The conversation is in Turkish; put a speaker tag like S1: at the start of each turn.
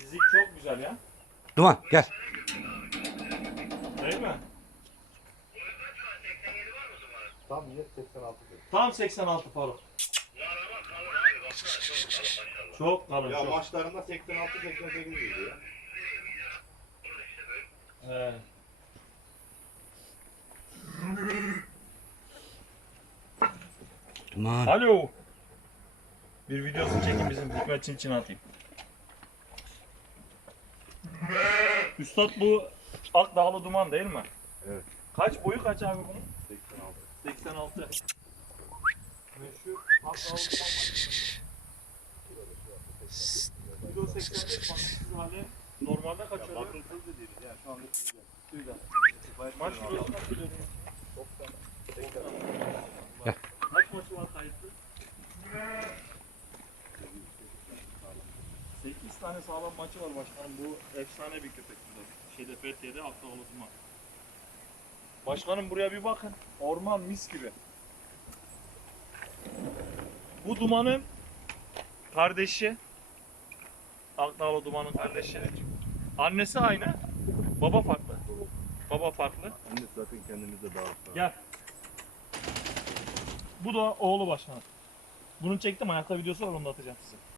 S1: Fizik çok güzel ya.
S2: Duman gel.
S1: Değil mi?
S3: Tam 86.
S1: Tam 86 Faruk. Çok kalın,
S3: Ya
S1: çok.
S3: maçlarında 86-88 gidiyor ya.
S1: He.
S2: Duman.
S1: Alo. Bir videosunu çekin bizim Hikmet Çin atayım. Üstad bu Akdağlı Duman değil mi?
S3: Evet.
S1: Kaç boyu kaç abi bunun?
S3: 86.
S1: 86. Meşhur Akdağlı Duman var. Kilo 85 bakımsız hali normalde kaç oluyor?
S3: Bakımsız da değil ya şu anda sizde.
S1: Suyda. Maç kilosu kaç oluyor?
S3: 90.
S2: Gel.
S1: Kaç maçı var kayıtlı? 8 tane sağlam maçı var başkanım. Bu efsane bir köpek burada. Şeyde Fethiye'de Akdağlı Duman. Başkanım buraya bir bakın. Orman mis gibi. Bu Duman'ın kardeşi. Akdağlı Duman'ın kardeşi. Annesi aynı. Baba farklı. Baba farklı.
S3: Anne zaten kendimizde dağıttık.
S1: Gel. Bu da oğlu başkanım. Bunu çektim, ayakta videosu var, onu da atacağım size.